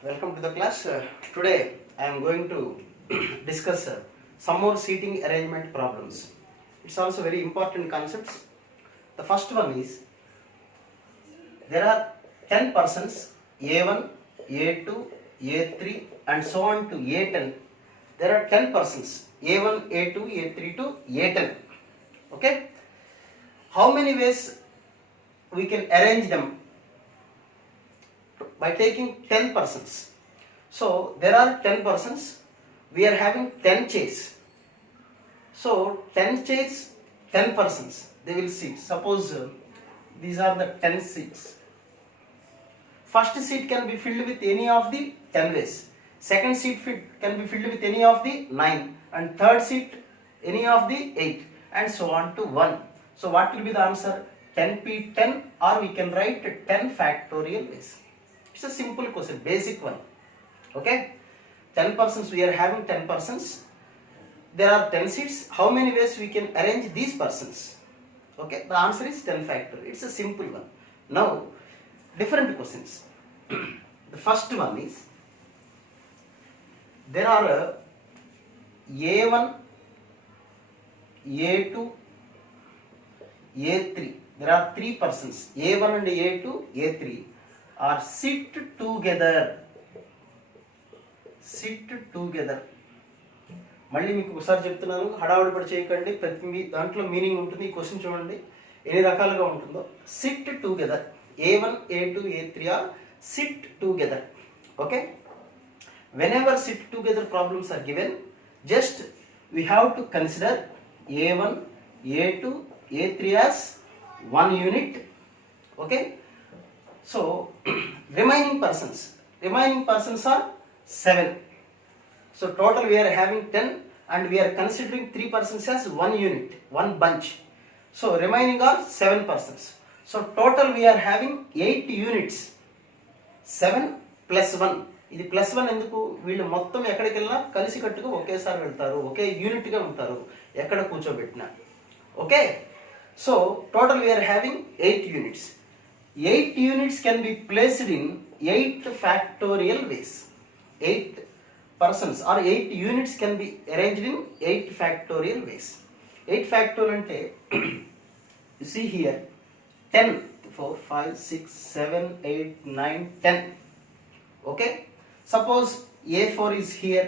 Welcome to the class. Today I am going to discuss some more seating arrangement problems. It's also very important concepts. The first one is there are 10 persons A1, A2, A3 and so on to A10. There are 10 persons A1, A2, A3 to A10. Okay? How many ways we can arrange them? By taking 10 persons. So there are 10 persons, we are having 10 chairs. So 10 chairs, 10 persons, they will sit. Suppose these are the 10 seats. First seat can be filled with any of the 10 ways. Second seat can be filled with any of the 9. And third seat any of the 8. And so on to 1. So what will be the answer? 10p10, or we can write 10 factorial ways. It's a simple question, basic one. Okay, 10 persons, we are having 10 persons. There are 10 seats. How many ways we can arrange these persons? Okay, the answer is 10 factorial. It's a simple one. Now, different questions. The first one is, there are A1, A2, A3. There are 3 persons, A1 and A2, A3. Or sit together. మళ్ళీ మీకు ఒకసారి చెప్తున్నాను, హడావుడి పడి చేయకండి. ప్రతి దాంట్లో meaning ఉంటుంది. ఈ క్వశ్చన్ చూడండి ఎన్ని రకాలుగా ఉంటుందో. Sit together, A1, A2, A3 or sit together. Okay, whenever sit together problems are given, just we have to consider A1, A2, A3 as one unit. Okay, so remaining persons are 7. So total we are having 10 and we are considering 3 persons as one unit, one bunch. So remaining are 7 persons. So total we are having 8 units. 7 plus 1. ఇది plus 1 ఎందుకు? వీళ్ళు మొత్తం ఎక్కడికి వెళ్ళినా కలిసి కట్టుగా ఒకేసారి వెళ్తారు, ఒకే యూనిట్గా ఉంటారు ఎక్కడ కూర్చోబెట్టినా. Okay, so total we are having 8 units. 8 units can be placed in 8 factorial ways. 8 persons or 8 units can be arranged in 8 factorial ways. 8 factorial ante you see here 10, 4, 5, 6, 7, 8, 9, 10. Okay, suppose A4 is here,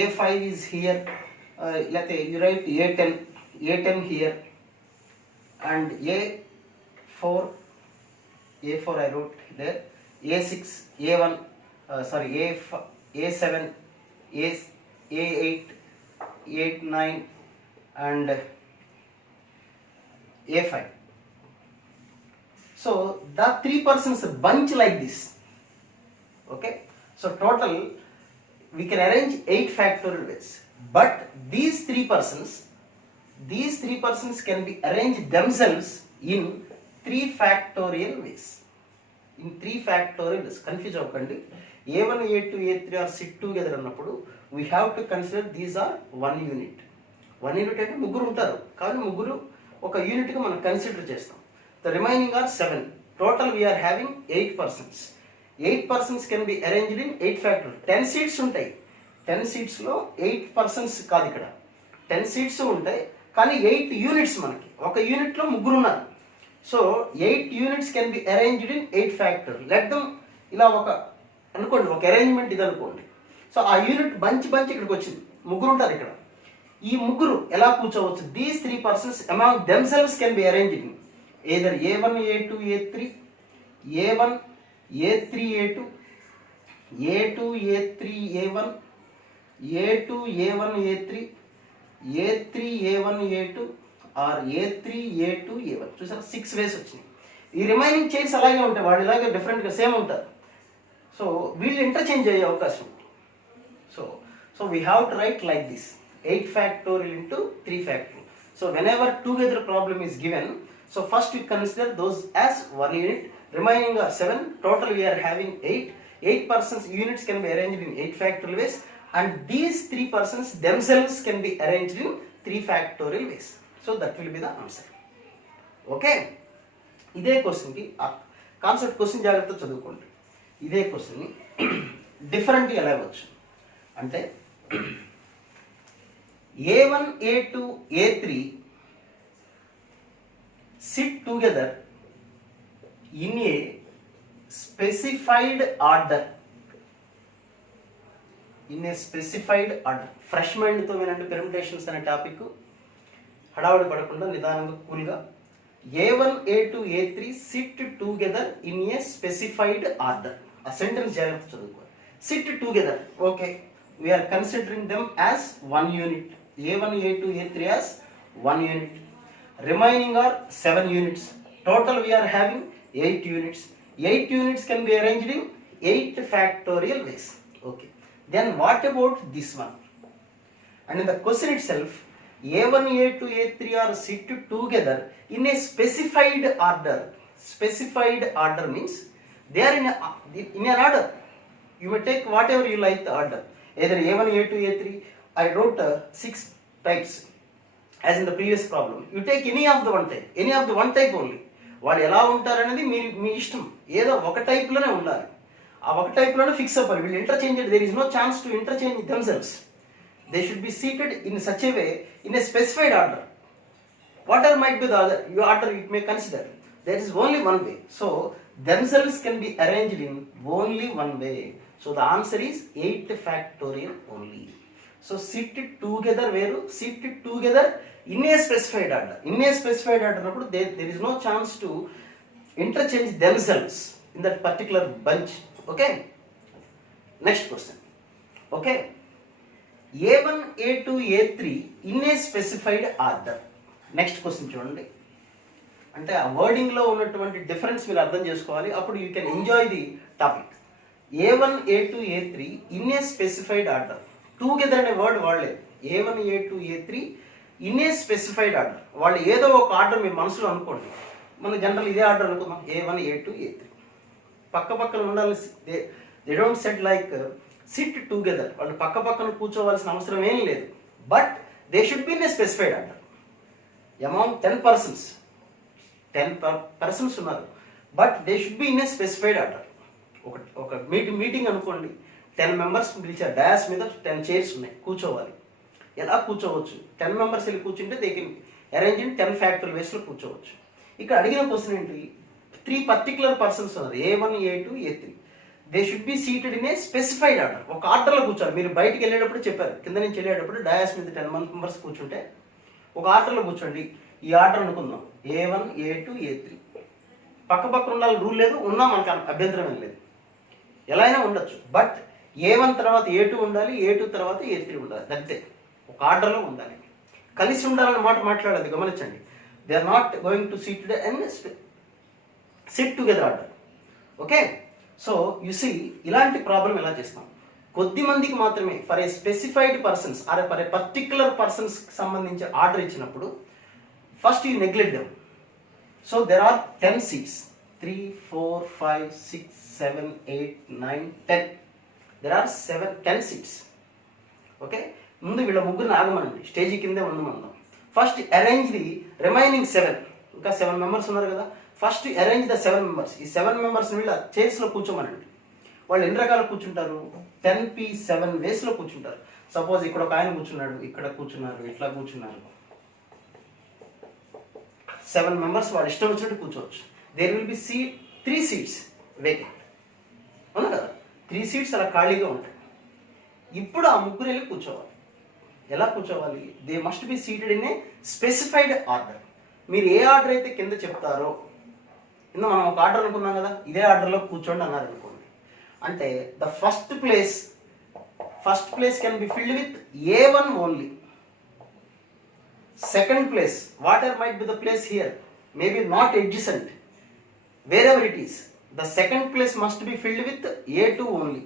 A5 is here, let's say you write A10 here, and A4 I wrote there, A6, A1, A7, A8, A9 and A5. So the 3 persons bunch like this. Okay, so total we can arrange 8 factorial ways, but these 3 persons can be arranged themselves in 3 factorial ways. In 3 factorial ways. Confuse avakandi. A1, A2, A3 are sit together అన్నప్పుడు we have to consider these are one unit. One unit అంటే ముగ్గురు ఉంటారు, కానీ ముగ్గురు ఒక యూనిట్గా మనం consider చేస్తాం. The remaining are 7. Total we are having 8 persons. 8 persons can be arranged in 8 factorial. 10 seats ఉంటాయి. 10 seatsలో 8 persons కాదు, ఇక్కడ 10 seats ఉంటాయి, కానీ 8 units మనకి. ఒక యూనిట్లో ముగ్గురు ఉన్నారు. So 8 units can be arranged in 8 factorial. Let them ఇలా ఒక అనుకోండి, ఒక అరేంజ్మెంట్ ఇది అనుకోండి. సో ఆ యూనిట్ బంచ్ ఇక్కడికి వచ్చింది, ముగ్గురు ఉంటారు ఇక్కడ. ఈ ముగ్గురు ఎలా కూర్చోవచ్చు? These 3 persons among themselves can be arranged in either A1, A2, A3, A1, A3, A2, A2, A3, A1, A2, A1, A3, A3, A1, A2 or A3, A2, A1. చూసారా, 6 వేస్ వచ్చినాయి. ఈ రిమైనింగ్ చైర్స్ అలాగే ఉంటాయి, వాడు ఇలాగే డిఫరెంట్గా సేమ్ ఉంటారు. So వీళ్ళు ఇంటర్చేంజ్ అయ్యే అవకాశం ఉంది. So we have to right like this, 8 factorial into 3 factorial. So whenever together problem is given, so first we consider those as one unit. Remaining are 7. Total we are having 8. 8 persons units can be arranged in 8 factorial ways, and these 3 persons themselves can be arranged in 3 factorial ways. So that will be the answer. Okay, ఇదే క్వశ్చన్కి concept question జాగ్రత్త చదువుకోండి. ఇదే క్వశ్చన్ని డిఫరెంట్గా ఎలా ఇవ్వచ్చు అంటే A1, A2, A3 sit together in a specified order. In a specified order. Fresh మైండ్తో వినండి పెర్ముటేషన్స్ అనే టాపిక్. హడావుడి పడకుండా నిదానంగా కూల్గా. A1, A2, A3 sit together in a specified order. ఆ సెంటెన్స్ జాగ్రత్త చదువుకోవాలి. Sit together, okay, we are considering them as 1 unit. A1, A2, A3 as 1 unit. Remaining are 7 units. Total we are having 8 units. 8 units can be arranged in 8 factorial ways. Okay. Then what about this one? And in the question itself, A1, A2, A3 are sit together in a specified order. Specified order means they are in an order. You may take whatever you like the order. Either A1, A2, A3. I wrote 6 types as in the previous problem. You take any of the one type only. వాళ్ళు ఎలా ఉంటారనేది మీ ఇష్టం. ఏదో ఒక టైప్లోనే ఉండాలి. ఆ ఒక టైప్లోనే fix అవ్వాలి. వీళ్ళు interchanged, there is no chance to interchange themselves. They should be seated in such a way in a specified order. What are might be the other you order it may consider. There is only one way. So themselves can be arranged in only one way. So the answer is 8 factorial only. So sit together వేరు, sit together in a specified order. In a specified order అప్పుడు there is no chance to interchange themselves in that particular bunch. Okay, next question. Okay, A1, A2, A3 in a specified order. Next question చూడండి. అంటే ఆ వర్డింగ్లో ఉన్నటువంటి difference మీరు అర్థం చేసుకోవాలి. అప్పుడు you can enjoy the topic. A1, A2, A3 in a specified order. Together అనే word వాడలేదు. A1, A2, A3 in a specified order. వాళ్ళు ఏదో ఒక ఆర్డర్ మీ మనసులో అనుకోండి. మనం జనరల్ ఇదే ఆర్డర్ అనుకుందాం, A1, A2, A3 పక్క పక్కన ఉండాలి. They don't set like SIT together. వాళ్ళు పక్క పక్కన కూర్చోవలసిన అవసరం ఏం లేదు. But they should be in a specified order. Amount 10 persons, 10 persons ఉన్నారు. But they should be in a specified order. ఒక మీటింగ్ అనుకోండి, 10 members పిలిచారు. డయాస్ మీద 10 chairs ఉన్నాయి, కూర్చోవాలి. ఎలా కూర్చోవచ్చు? 10 members వెళ్ళి కూర్చుంటే they can arrange in 10 factorial ways లో కూర్చోవచ్చు. ఇక్కడ అడిగిన క్వశ్చన్ ఏంటి? 3 particular persons ఉన్నారు, A1, A2, A3. They should be seated in a specified order. ఒక ఆర్డర్లో కూర్చోవాలి. మీరు బయటికి వెళ్ళేటప్పుడు చెప్పారు, కింద నుంచి వెళ్ళేటప్పుడు డయాస్ మీద 10 members కూర్చుంటే ఒక ఆర్డర్లో కూర్చోండి. ఈ ఆర్డర్ అనుకుందాం, A1, A2, A3. పక్క పక్కన ఉండాలి రూల్ లేదు, ఉన్నా మనకు అభ్యంతరం ఏం లేదు, ఎలా అయినా ఉండొచ్చు. బట్ A1 తర్వాత A2 ఉండాలి, A2 తర్వాత A3 ఉండాలి. అంతే, ఒక ఆర్డర్లో ఉండాలి. కలిసి ఉండాలని మాట మాట్లాడాలి, గమనించండి. They are not going to sit together order. Okay, so you see ఇలాంటి ప్రాబ్లం ఎలా చేస్తాం? కొద్ది మందికి మాత్రమే for a specified persons or for a particular పర్సన్స్కి సంబంధించి ఆర్డర్ ఇచ్చినప్పుడు first you neglect them. So there are 10 seats, 3, 4, 5, 6, 7, 8, 9, 10. There are 10 seats. Okay, ముందు వీళ్ళ ముగ్గురిని ఆగమనండి, స్టేజీ కిందే ఉండమందాం. First arrange the remaining 7. ఇంకా 7 members ఉన్నారు కదా. First arrange the 7 members. ఈ 7 members వీళ్ళ చైర్స్లో కూర్చోమనండి. వాళ్ళు ఎన్ని రకాలు కూర్చుంటారు? 10p7 waysలో కూర్చుంటారు. సపోజ్ ఇక్కడ ఒక ఆయన కూర్చున్నాడు, ఇక్కడ కూర్చున్నారు, ఇట్లా కూర్చున్నారు. 7 members వాళ్ళు ఇష్టం వచ్చినట్టు కూర్చోవచ్చు. There will be 3 seats vacant. అవునా కదా, 3 seats అలా ఖాళీగా ఉంటాయి. ఇప్పుడు ఆ ముగ్గురు వెళ్ళి కూర్చోవాలి. ఎలా కూర్చోవాలి? They must be seated in a specified order. మీరు ఏ ఆర్డర్ అయితే కింద చెప్తారో, కింద మనం ఒక ఆర్డర్ అనుకున్నాం కదా, ఇదే ఆర్డర్లో కూర్చోండి అన్నారు అనుకోండి. అంటే the first place can be filled with A1 only. Second place, whatever might be the place here, maybe not adjacent, wherever it is, the second place must be filled with A2 only.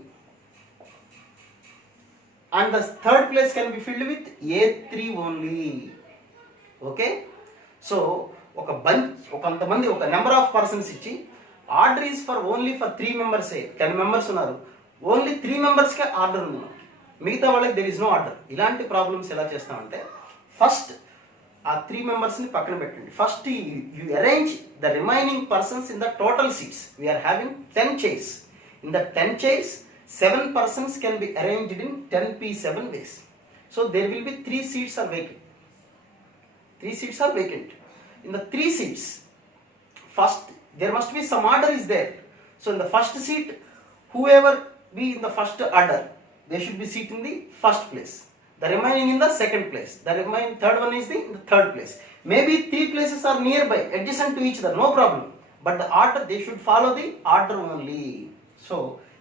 And the third place can be filled with A3 only. Okay? So, ఒక కొంతమంది ఒక number of persons ఇచ్చి order is only for 3 members. 10 members ఉన్నారు, only 3 membersకే order ఉంది, మిగతా వాళ్ళకి there is no order. ఇలాంటి ప్రాబ్లమ్స్ ఎలా చేస్తామంటే, ఫస్ట్ ఆ 3 membersని పక్కన పెట్టండి. First you arrange the remaining persons in the total seats. We are having 10 chairs. ఇన్ the 10 chairs 7 persons can be arranged in 10p7 ways. So there will be 3 seats are vacant. 3 seats are vacant. In the 3 seats, first there must be some order is there. So in the first seat, whoever be in the first order, they should be seated in the first place. The remaining in the second place. The remaining third one is in the third place. Maybe 3 places are nearby, adjacent to each other, no problem. But the order, they should follow the order only. So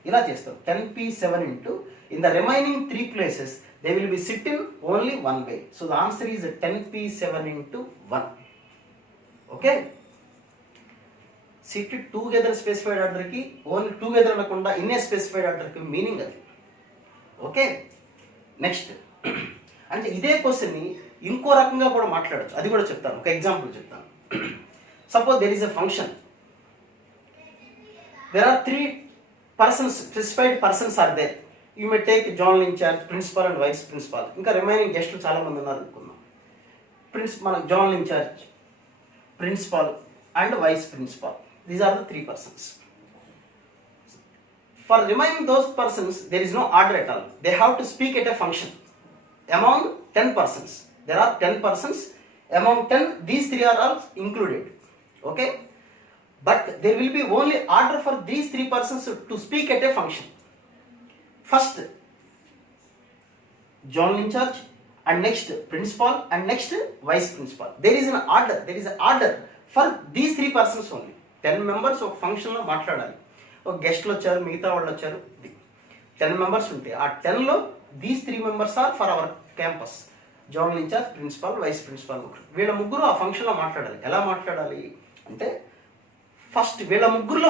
ఇలా చేస్తారు 10p7 into in the remaining 3 places they will be sitting only one way. So the answer is 10p7 into 1. Okay, sit together specified order ki only together అనకుండా in a specified order కి meaning అది. Okay, next అంటే ఇదే క్వశ్చన్ని ఇంకో రకంగా కూడా మాట్లాడచ్చు, అది కూడా చెప్తాను. ఒక ఎగ్జాంపుల్ చెప్తాను. Suppose there is a function, there are 3 persons, specified persons are there. You may take journal in charge, principal and vice principal. ఇంకా రిమైనింగ్ గెస్టులు చాలా మంది ఉన్నారు అనుకుందాం. మన journal in charge, principal and vice principal. These are the 3 persons. For remaining those persons, there is no order at all. They have to speak at a function. Among 10 persons, there are 10 persons. Among 10, these 3 are all included. Okay. But there will be only order for these 3 persons to speak at a function. First, journal in charge, and next principal, and next vice principal. There is an order. There is an order for these 3 persons only. 10 members ఒక ఫంక్షన్లో మాట్లాడాలి. ఒక గెస్ట్లు వచ్చారు, మిగతా వాళ్ళు వచ్చారు, 10 members ఉంటాయి. ఆ 10లో these 3 members are for our campus. Zonal incharge, principal, vice principal, వీళ్ళ ముగ్గురు ఆ ఫంక్షన్లో మాట్లాడాలి. ఎలా మాట్లాడాలి అంటే ఫస్ట్ వీళ్ళ ముగ్గురులో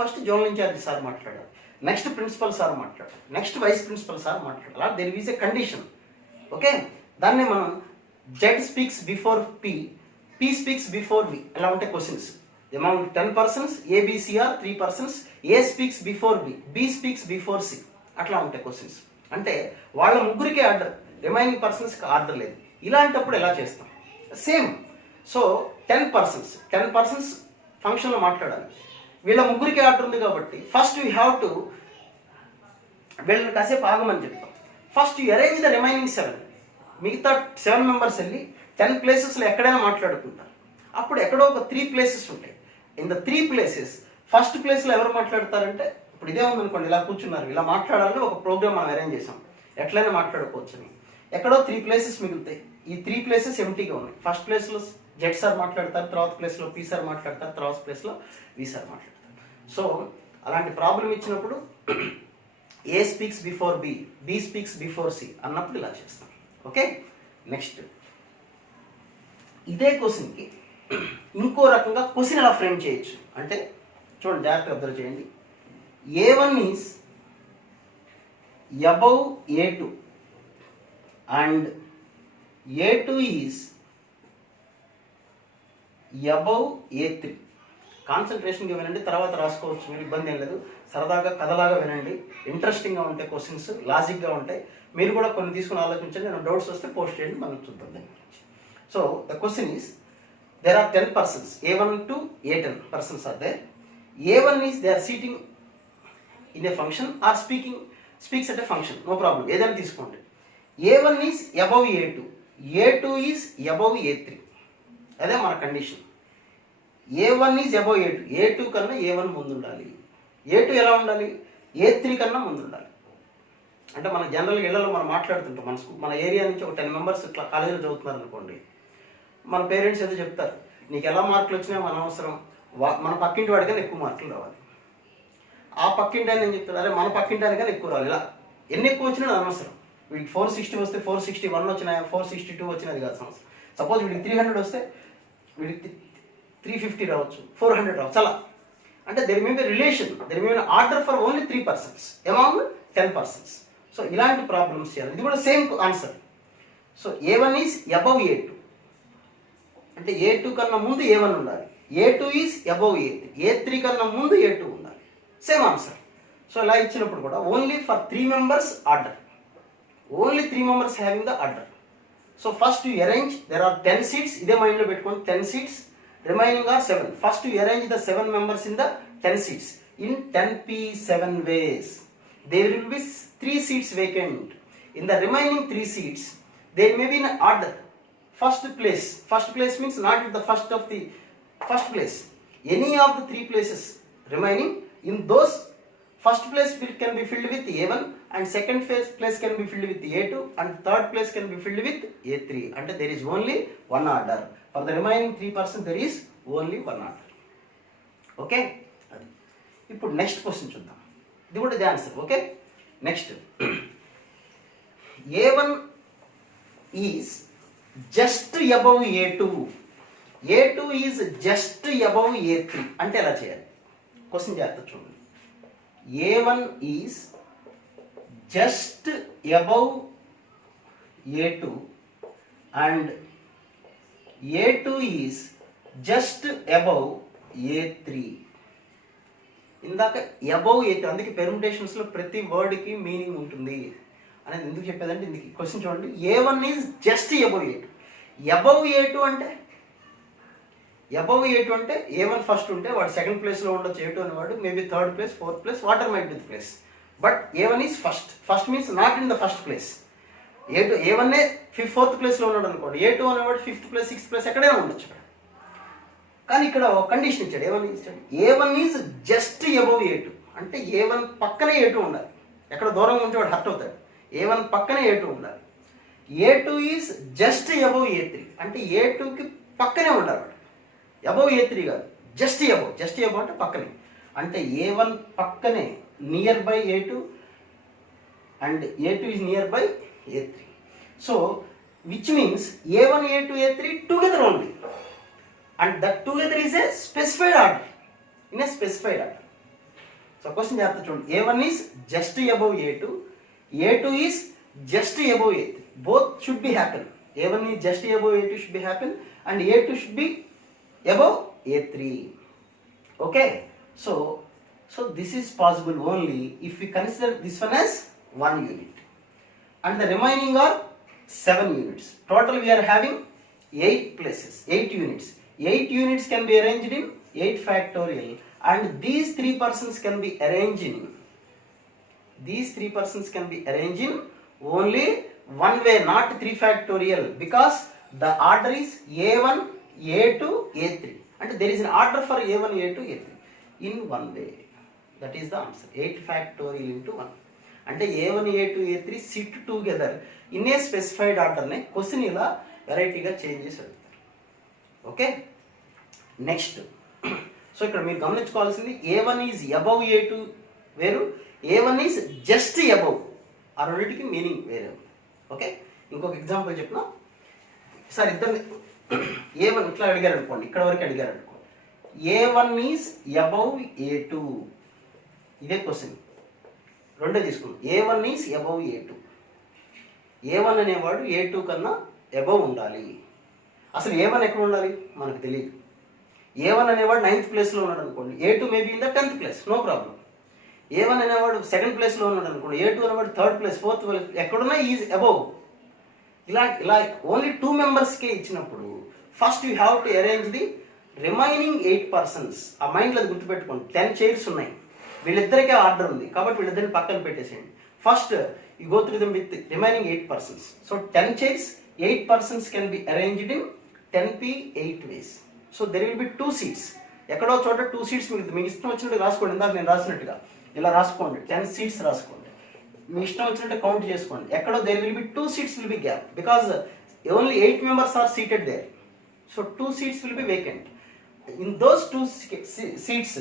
ఫస్ట్ జోనల్ ఇన్ఛార్జ్ సార్ మాట్లాడాలి, నెక్స్ట్ ప్రిన్సిపల్ సార్ మాట్లాడాలి, నెక్స్ట్ వైస్ ప్రిన్సిపల్ సార్ మాట్లాడాలి. There is a condition. Okay, దాన్ని మనం Z speaks before P, P speaks before V, అలా ఉంటాయి questions. Amount 10 persons, A B C are 3 persons, A speaks before B, B speaks before C, అట్లా ఉంటాయి questions. అంటే వాళ్ళ ముగ్గురికే ఆర్డర్, రిమైనింగ్ పర్సన్స్కి ఆర్డర్ లేదు. ఇలాంటప్పుడు ఎలా చేస్తాం? సేమ్. సో 10 persons ఫంక్షన్లో మాట్లాడాలి. వీళ్ళ ముగ్గురికి ఆర్డర్ ఉంది కాబట్టి ఫస్ట్ యూ హ్యావ్ టు వీళ్ళని కాసేపు ఆగమని చెప్తాం. First you arrange the remaining 7. మిగతా 7 members వెళ్ళి 10 ప్లేసెస్లో ఎక్కడైనా మాట్లాడుకుంటారు. అప్పుడు ఎక్కడో ఒక 3 places ఉంటాయి. ఇన్ ద 3 places ఫస్ట్ ప్లేస్లో ఎవరు మాట్లాడతారంటే, ఇప్పుడు ఇదే ఉందనుకోండి, ఇలా కూర్చున్నారు, ఇలా మాట్లాడాలని ఒక ప్రోగ్రామ్ మనం అరేంజ్ చేసాం, ఎట్లయినా మాట్లాడుకోవచ్చు అని. ఎక్కడో 3 places మిగులుతాయి. ఈ 3 places ఎంటీగా ఉన్నాయి. ఫస్ట్ ప్లేస్లో జెడ్ సార్ మాట్లాడతారు, తర్వాత ప్లేస్లో పి సార్ మాట్లాడతారు, తర్వాత ప్లేస్లో వి సార్ మాట్లాడతారు. సో అలాంటి ప్రాబ్లం ఇచ్చినప్పుడు A speaks before B, B speaks before C అన్నప్పుడు ఇలా చేస్తాం. ఓకే, నెక్స్ట్ ఇదే క్వశ్చన్కి ఇంకో రకంగా క్వశ్చన్ ఎలా ఫ్రేమ్ చేయొచ్చు అంటే, చూడండి జాగ్రత్తగా అబ్జర్వ్ చేయండి. A1 is above A2 and A2 is above A3. కాన్సన్ట్రేషన్గా వినండి, తర్వాత రాసుకోవచ్చు, మీరు ఇబ్బంది ఏం లేదు. సరదాగా కథలాగా వినండి, ఇంట్రెస్టింగ్గా ఉంటాయి క్వశ్చన్స్, లాజిక్గా ఉంటాయి. మీరు కూడా కొన్ని తీసుకుని ఆలోచించండి. నేను డౌట్స్ వస్తే పోస్ట్ చేయండి, మనం చూద్దాం దాని గురించి. So the question is, there are 10 persons, A1 to A10 persons are there. A1 is they are sitting in a function or speaks at a function, no problem, ఏదైనా తీసుకోండి. A1 is above A2, A2 is above A3. అదే మన condition. A1 is above A2, A2 కన్నా A1 ముందు ఉండాలి. A2 ఎలా ఉండాలి? A3 కన్నా ముందు ఉండాలి. అంటే మన జనరల్గా ఇళ్లలో మనం మాట్లాడుతుంటాం, మన ఏరియా నుంచి ఒక 10 members ఇట్లా కాలేజీలో చదువుతున్నారు అనుకోండి, మన పేరెంట్స్ ఏదో చెప్తారు, నీకు ఎలా మార్కులు వచ్చినా మన అవసరం, మన పక్కింటి వాడికైనా ఎక్కువ మార్కులు రావాలి. ఆ పక్కింటి అని నేను చెప్తాను, అరే మన పక్కింటి దానికైనా ఎక్కువ రావాలి. ఇలా ఎన్ని ఎక్కువ వచ్చినా అనవసరం. వీడికి 460 వస్తే 461 వచ్చినా, 462 వచ్చినా అది కాదు సమస్య. సపోజ్ వీడికి 300 వస్తే వీడికి 350 రావచ్చు, 400 రావచ్చు. అలా అంటే there may be relation, there may be order for only 3 persons among 10 persons. So ఇలాంటి ప్రాబ్లమ్స్ చేయాలి. ఇది కూడా same answer. So A1 is above A2 అంటే A2 కన్నా ముందు A1 ఉండాలి. A2 is above A3, A3 కన్నా ముందు A2 ఉండాలి. Same answer. సో ఇలా ఇచ్చినప్పుడు కూడా only for 3 members order, only 3 members having the order. So first you arrange, there are 10 seats, ఇదే మైండ్లో పెట్టుకోండి, 10 seats, remaining are 7. First you arrange the 7 members in the 10 seats. in 10p7 ways. There will be 3 seats vacant. In the remaining 3 seats, they may be in order. First place means not at the first of the first place. Any of the 3 places remaining, in those first place can be filled with A1 and second place can be filled with A2 and third place can be filled with A3. And there is only one order. For the remaining 3%, there is only one order. Okay? ఇప్పుడు next question చూద్దాం. ఇది కూడా ఇది answer. Okay, next A1 is just above A2. A2 is just above A3 అంటే ఎలా చేయాలి? Question జాగ్రత్త చూడండి. A1 is just above A2 and A2 is just above A3. ఇందాక అబౌవ్ A3, అందుకే పెర్ముటేషన్స్లో ప్రతి వర్డ్కి మీనింగ్ ఉంటుంది అనేది ఎందుకు చెప్పేదంటే ఇందుకు క్వశ్చన్ చూడండి. A1 is just above A2. Above A2 అంటే A1 ఫస్ట్ ఉంటే వాడు సెకండ్ ప్లేస్లో ఉండొచ్చు. A2 అనేవాడు maybe third place, fourth place, water might be the place. But A1 is first means not in the first place. A1 4th ప్లేస్లో ఉన్నాడు అనుకోండి. A2 అనేవాడు 5th ప్లేస్, 6th ప్లేస్ ఎక్కడైనా ఉండొచ్చు. కానీ ఇక్కడ కండిషన్ ఇచ్చాడు. A1 is just above A2 అంటే A1 పక్కనే A2 ఉండాలి. ఎక్కడ దూరంగా ఉంటే వాడు హర్ట్ అవుతాడు. A1 పక్కనే A2 ఉండాలి. A2 is just above A3 అంటే A2కి పక్కనే ఉండాలి. అబౌవ్ A3 కాదు, జస్ట్ అబౌవ్ అంటే పక్కనే. అంటే A1 పక్కనే near by A2 and A2 is near by A3. So which means A1, A2, A3 together only. And that together is a specified order. In a specified order. So question జాగ్రత్త చూడండి. A1 is just above A2. A2 is just above A3. Both should be happen. A1 is just above A2 should be happen and A2 should be above A3. Okay. So this is possible only if we consider this one as 1 unit. And the remaining are 7 units. Total we are having 8 places, 8 units. 8 units can be arranged in 8 factorial and these 3 persons can be arranged in only one way, not 3 factorial, because the order is A1, A2, A3 and there is an order for A1, A2, A3 in one way. That is the answer. 8 factorial into 1 అంటే A1, A2, A3 sit together in a specified order నే question ఇలా వెరైటీగా change చేసి అడుగుతారు. Okay, next. So ఇక్కడ మీరు గమనించుకోవాల్సింది A1 is above A2 వేరు, A1 is just above. ఆ రెండింటికి మీనింగ్ వేరే. ఓకే, ఇంకొక ఎగ్జాంపుల్ చెప్పిన సార్ ఇద్దరిని A1 ఇట్లా అడిగారు అనుకోండి, ఇక్కడ వరకు అడిగారు అనుకోండి. A1 is above A2. ఇదే క్వశ్చన్ రెండే తీసుకున్నాం. A1 is above A2. A1 అనేవాడు A2 కన్నా అబౌవ్ ఉండాలి. అసలు A1 ఎక్కడ ఉండాలి మనకు తెలియదు. A1 అనేవాడు 9th ప్లేస్లో ఉన్నాడు అనుకోండి. A2 maybe in the 10th place, no problem. A1 అనేవాడు 2nd ప్లేస్లో ఉన్నాడు అనుకోండి. A2 అనేవాడు 3rd ప్లేస్, 4th ప్లేస్, ఎక్కడున్నా ఈజ్ అబౌవ్. ఇలా ఓన్లీ 2 మెంబర్స్కే ఇచ్చినప్పుడు first you have to arrange the remaining 8 persons. ఆ మైండ్లో అది గుర్తుపెట్టుకోండి. 10 చైర్స్ ఉన్నాయి, వీళ్ళిద్దరికే ఆర్డర్ ఉంది కాబట్టి వీళ్ళిద్దరిని పక్కన పెట్టేసేయండి. First you go through them with remaining 8 persons. So 10 chairs, 8 persons can be arranged in 10p8 ways. So there will be 2 seats. ఎక్కడో చోట 2 seats మీకు ఇష్టం వచ్చినట్టు రాసుకోండి. ఇందాక నేను రాసినట్టుగా ఇలా రాసుకోండి. 10 seats రాసుకోండి. మీ ఇష్టం వచ్చినట్టు కౌంట్ చేసుకోండి. ఎక్కడో there will be 2 seats will be gap because only 8 members are seated there. So 2 seats will be vacant. In those 2 seats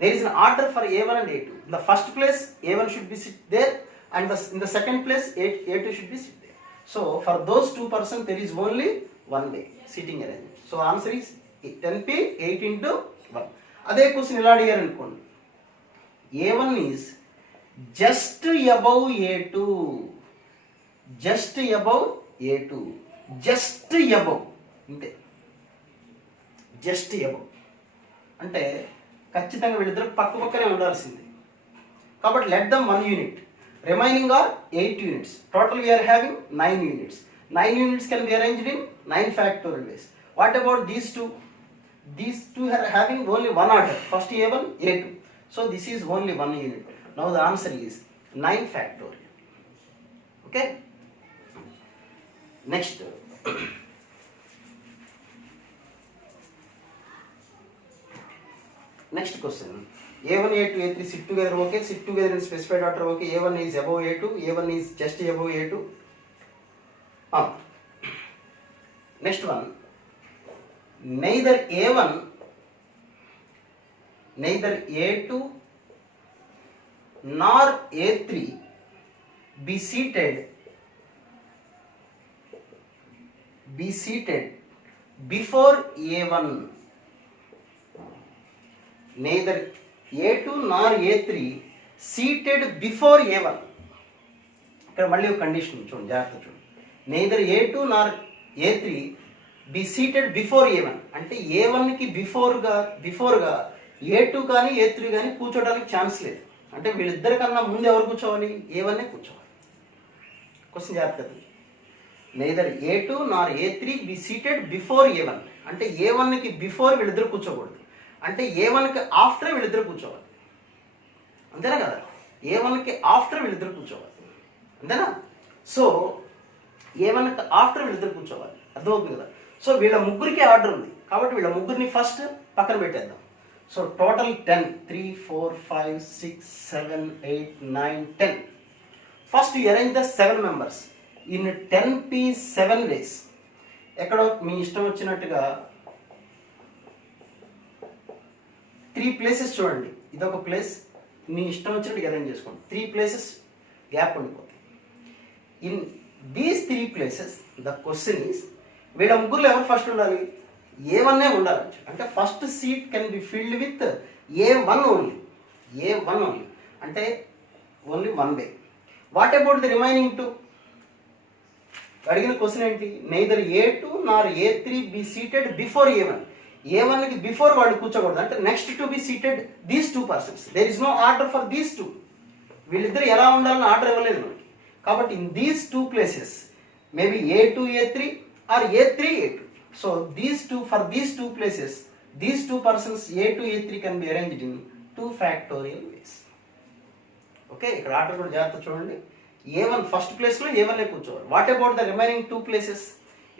there is an order for A1 and A2. In the first place A1 should be sit there and in the second place A2 should be sit there. So for those 2 persons there is only one way seating arrangement. So answer is 10p 8 into 1. అదే question ఇలా అడిగారు అనుకోండి. A1 is just above A2. Just above A2. Just above. అంతే. Just above. అంటే ఖచ్చితంగా వీళ్ళిద్దరు పక్క పక్కనే ఉండాల్సింది. కాబట్టి let them 1 unit. Remaining are 8 units. Total we are having 9 units. 9 units can be arranged in 9 factorial ways. What about these two? These two are having only one order. First A1, A2. So this is only 1 unit. Now the answer is 9 factorial. Okay. Next. Next question. A1, A2, A3 sit together, okay. Sit together in specified order, okay. A1 is above A2, A1 is just above A2. Next one. Neither A1, neither A2 nor A3 be seated before A1. Neither A2 nor A3 seated before A1. ఇక్కడ మళ్ళీ ఒక condition చూడండి, జాగ్రత్త చూడండి. neither A2 nor A3 be seated before A1 అంటే A1కి బిఫోర్గా A2 కానీ A3 కానీ కూర్చోడానికి ఛాన్స్ లేదు. అంటే వీళ్ళిద్దరికన్నా ముందు ఎవరు కూర్చోవాలి? A1 కూర్చోవాలి. క్వశ్చన్ జాగ్రత్త. neither A2 nor A3 be seated before A1 అంటే A1కి బిఫోర్ వీళ్ళిద్దరు కూర్చోకూడదు, అంటే A1కి ఆఫ్టర్ వీళ్ళిద్దరు కూర్చోవాలి. అంతేనా కదా? A1కి ఆఫ్టర్ వీళ్ళిద్దరు కూర్చోవాలి, అంతేనా? సో A1కి ఆఫ్టర్ వీళ్ళిద్దరు కూర్చోవాలి, అర్థమవుతుంది కదా? సో వీళ్ళ ముగ్గురికి ఆర్డర్ ఉంది కాబట్టి వీళ్ళ ముగ్గురిని ఫస్ట్ పక్కన పెట్టేద్దాం. So total 10, 3, 4, 5, 6, 7, 8, 9, 10. First you arrange the 7 members in 10p7 ways. ఎక్కడో మీ ఇష్టం వచ్చినట్టుగా 3 places చూడండి, ఇదొక ప్లేస్, మీ ఇష్టం వచ్చినట్టుగా అరేంజ్ చేసుకోండి. 3 places గ్యాప్ ఉండిపోతాయి. In these 3 places the question is, వీళ్ళ ముగ్గురులో ఎవరు ఫస్ట్ ఉండాలి? A1 ఉండాలి. అంటే first seat can be filled with A1 only. A1 only అంటే only 1 way. What about the remaining 2? అడిగిన క్వశ్చన్ ఏంటి? neither A2 nor A3 be seated before A1. A1కి బిఫోర్ వాళ్ళు కూర్చోకూడదు, అంటే next to be seated these 2 persons. There is no order for these 2. వీళ్ళిద్దరు ఎలా ఉండాలని ఆర్డర్ ఇవ్వలేదు మనకి. కాబట్టి in these 2 places maybe A2 A3 or A3 A2. So these 2 for these 2 places these 2 persons A2 A3 can be arranged in 2 factorial ways. Okay, ఇక్కడ order కూడా జాగ్రత్త చూడండి. A1 ఫస్ట్ ప్లేస్లో A1 కూర్చోవాలి. What about the remaining 2 places?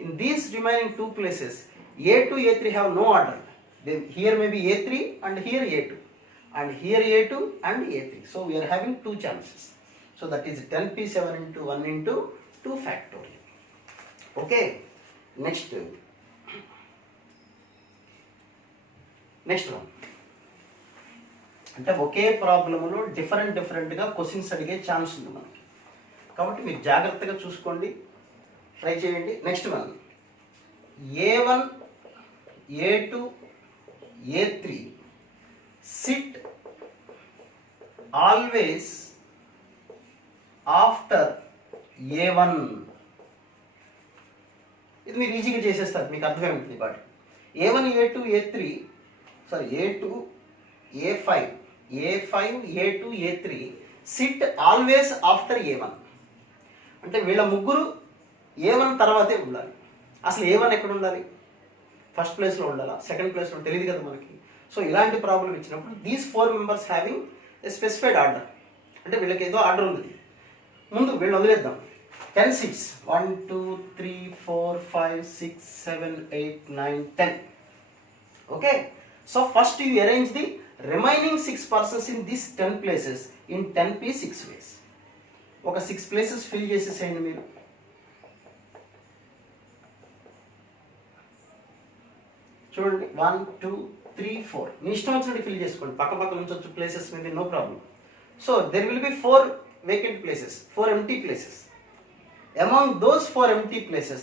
In these remaining 2 places A2 A3 have no order. Here may be A3 and here A2 and here A2 and A3. So we are having 2 chances. So that is 10p7 into 1 into 2 factorial. Okay, next one. అంటే ఒకే ప్రాబ్లమ్లో డిఫరెంట్గా questions అడిగే chance ఉంది మనకి, కాబట్టి మీరు జాగ్రత్తగా చూసుకోండి, try చేయండి. Next one, A1 A2 A3 sit always after A1. ఇది మీరు ఈజీగా చేసేస్తారు, మీకు అర్థమై ఉంటుంది. But A1 A2 A3 sorry A2 A5 A2 A3 sit always after A1 అంటే వీళ్ళ ముగ్గురు A1 తర్వాతే ఉండాలి. అసలు A1 ఎక్కడ ఉండాలి? ఫస్ట్ ప్లేస్లో ఉండాలా, సెకండ్ ప్లేస్లో తెలియదు కదా మనకి. సో ఇలాంటి ప్రాబ్లం ఇచ్చినప్పుడు these 4 members having a specified order, అంటే వీళ్ళకి ఏదో ఆర్డర్ ఉంది. ముందు వీళ్ళు వదిలేద్దాం. 10 seats 1 2 3 4 5 6 7 8 9 10. Okay, so first you arrange the remaining 6 persons in this 10 places in 10p6 ways. ఒక 6 places ఫిల్ చేసేసేయండి మీరు. చూడండి 1 2 3 4 మీ ఇష్టం వచ్చినట్టు ఫిల్ చేసుకోండి, పక్క నుంచి వచ్చే ప్లేసెస్ మీద no problem. So there will be 4 vacant places, 4 empty places. Among those 4 empty places,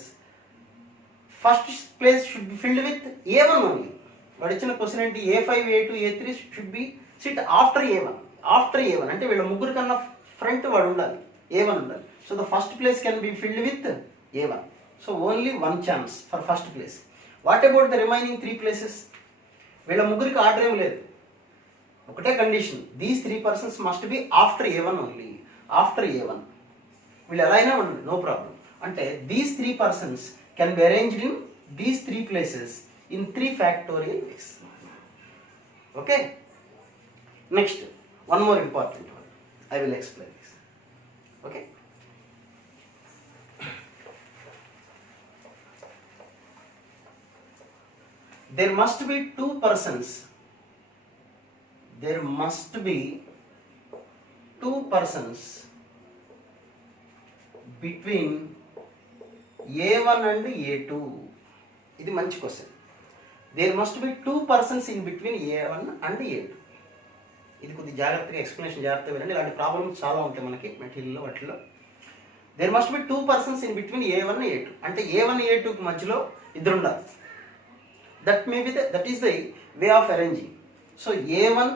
first place should be filled with A1 only. వాడు ఇచ్చిన క్వశ్చన్ ఏంటి? A5 A2 A3 should be sit after A1. After A1 అంటే వీళ్ళ ముగ్గురు కన్నా front వాడు ఉండాలి, A1 ఉండాలి. So the first place can be filled with A1. So only 1 chance for first place. What about the remaining 3 places? వీళ్ళ ముగ్గురికి order ఏం లేదు, ఒకటే condition, these 3 persons must be after A1 only. After A1 వీళ్ళు ఎలా అయినా ఉండండి, no problem. అంటే these 3 persons can be arranged in these 3 places in 3 factorial ways. Okay, Next, one more important one. I will explain this. Okay. There must be two persons. There must be two persons between A1 and A2. ఇది మంచి question. There must be two persons in between A1 and A2. ఇది కొద్ది జాగ్రత్తగా explanation జాగ్రత్తగా వినండి. ఇలాంటి problems చాలా ఉంటాయి మనకి మెటీరియల్లో వాటిలో. There must be two persons in between A1 A2. అంటే A1 A2కి మధ్యలో ఇద్దరు ఉండాలి. That is the way of arranging. So A1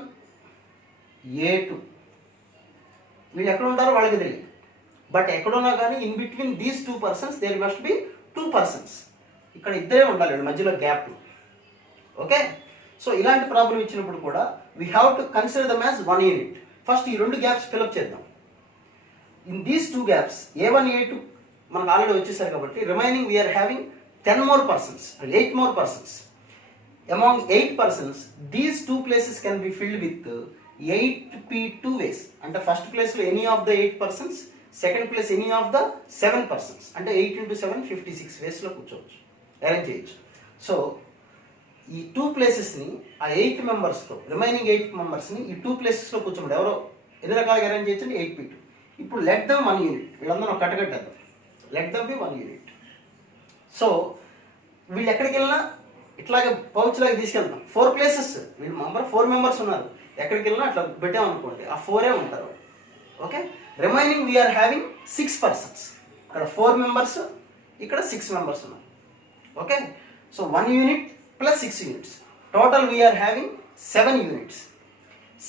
A2 వీళ్ళు ఎక్కడ ఉంటారో వాళ్ళకి తెలియదు. బట్ ఎక్కడున్నా కానీ in between these two persons there must be two persons. ఇక్కడ ఇద్దరే ఉండాలి మధ్యలో గ్యాప్. ఓకే. సో ఇలాంటి ప్రాబ్లం ఇచ్చినప్పుడు కూడా we have to consider them as one unit. First ఈ రెండు గ్యాప్స్ ఫిల్అప్ చేద్దాం. In these two gaps A1 A2 మనకు ఆల్రెడీ వచ్చేసారు కాబట్టి remaining we are having 10 more persons, 8 more persons. Among 8 persons, these two places can be filled with 8p2 ways. అంటే first ప్లేస్లో any of the 8 persons, second place any of the 7 persons. అంటే 8 into 7 56 వేస్లో కూర్చోవచ్చు, arrange చేయొచ్చు. So ఈ two ప్లేసెస్ని ఆ 8 మెంబర్స్తో remaining 8 మెంబర్స్ని ఈ టూ ప్లేసెస్లో కూర్చోండి. ఎవరో ఎన్ని రకాలుగా అరేంజ్ చేయొచ్చు? 8p2. ఇప్పుడు లెట్ దమ్ 1 యూనిట్. వీళ్ళందరూ కట్టగట్టేద్దాం. Let them be 1 unit. So వీళ్ళు ఎక్కడికి వెళ్ళినా ఇట్లాగే పౌచ్ లాగా తీసుకెళ్తాం. 4 ప్లేసెస్, వీళ్ళు 4 మెంబర్స్ ఉన్నారు. ఎక్కడికి వెళ్ళినా అట్లా పెట్టామనుకోండి, ఆ 4 ఉంటారు. Okay. Remaining we are having 6 persons. ఇక్కడ 4 మెంబర్స్, ఇక్కడ 6 మెంబర్స్ ఉన్నారు. Okay. So 1 unit plus 6 units. Total we are having 7 units.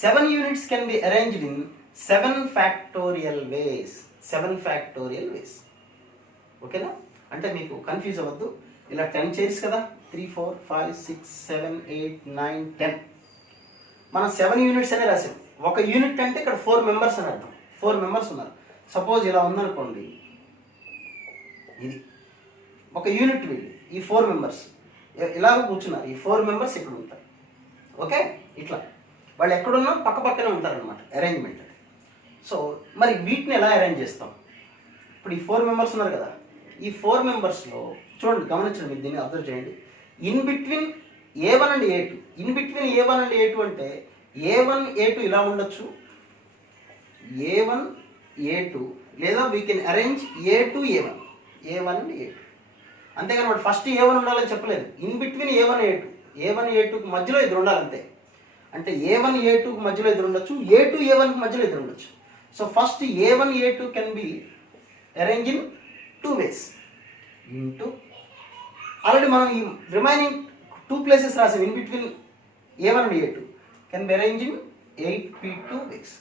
7 units can be arranged in 7 factorial ways. 7 factorial ways. ఓకేనా? అంటే మీకు కన్ఫ్యూజ్ అవ్వద్దు. ఇలా 10 చైర్స్ కదా, 3 4 5 6 7 8 9 10. మనం 7 యూనిట్స్ అనే రాసాం. ఒక యూనిట్ అంటే ఇక్కడ 4 మెంబర్స్ అని అర్థం. 4 మెంబర్స్ ఉన్నారు. సపోజ్ ఇలా ఉందనుకోండి, ఇది ఒక యూనిట్. వీళ్ళు ఈ 4 మెంబర్స్ ఇలాగ కూర్చున్నారు. ఈ 4 మెంబర్స్ ఇక్కడ ఉంటారు. ఓకే. ఇట్లా వాళ్ళు ఎక్కడున్నా పక్క పక్కనే ఉంటారనమాట అరేంజ్మెంట్. సో మరి వీటిని ఎలా అరేంజ్ చేస్తాం? ఇప్పుడు ఈ 4 మెంబర్స్ ఉన్నారు కదా, ఈ 4 మెంబర్స్లో చూడండి, గమనించండి, మీరు దీన్ని అబ్జర్వ్ చేయండి. In between A1 and A2, in between A1 and A2 అంటే A1 A2 ఇలా ఉండొచ్చు, A1 A2, లేదా we can arrange A2 A1, A1 and A2. అంతేగాని వాడు ఫస్ట్ A1 ఉండాలని చెప్పలేదు. In between A1 A2, A1 A2కి మధ్యలో ఇద్దరు ఉండాలి అంతే. అంటే A1 A2కి మధ్యలో ఇద్దరు ఉండొచ్చు, A2 A1కి మధ్యలో ఇద్దరు ఉండొచ్చు. So first A1 A2 can be arrange in 2 ways. Into already మనం ఈ రిమైనింగ్ 2 ప్లేసెస్ రాసాం. In between A1 and A2 can be arrange in 8p2 ways.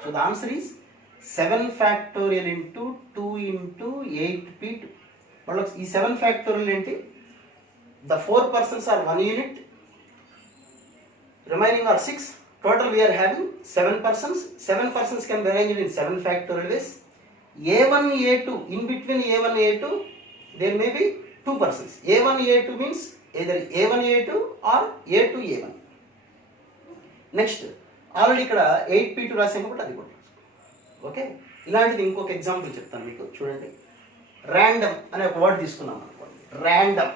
So the answer is 7 factorial into 2 into 8p2. మళ్ళీ ఈ 7 factorial ఏంటి? The 4 persons are 1 unit, remaining are 6. Total we are having 7 persons. 7 persons can be arranged in 7 factorial ways. A1 A2, in between A1 A2 there may be 2 persons. A1 A2 means either A1 A2 or A2 A1. Next already ఇక్కడ 8p2 రాసాం కాబట్టి అది కూడా. Okay. ఇలాంటిది ఇంకొక example చెప్తాను మీకు, చూడండి. ర్యాండమ్ అనే ఒక వర్డ్ తీసుకున్నాం అనుకోండి. Random.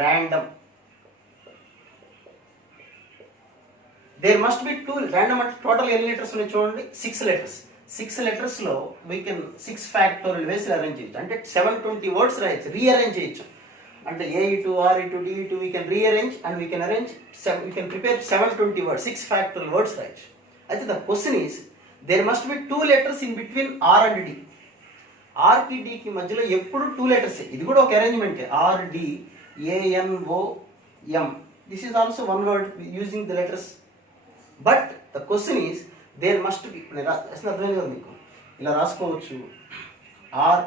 Random. There must be 2. Random అంటే టోటల్ ఎన్ని లెటర్స్ ఉన్నాయి చూడండి, 6 letters. 6 లెటర్స్లో వీ కెన్ 6 factorial వేసి అరేంజ్ చేయొచ్చు. అంటే 720 వర్డ్స్ రాయొచ్చు, రీఅరేంజ్ చేయొచ్చు. అంటే A2 R2 D2 we can rearrange and we can arrange, we can prepare 720 words, 6 factorial words రాయొచ్చు. అయితే the question is there must be 2 letters in between R and D. ఆర్కి డికి మధ్యలో ఎప్పుడు 2 letters. ఇది కూడా ఒక అరేంజ్మెంటే. RD ANOM. This is also one word using the letters. But the question is there must be, అర్థమైంది కదా మీకు, ఇలా రాసుకోవచ్చు. RONAD,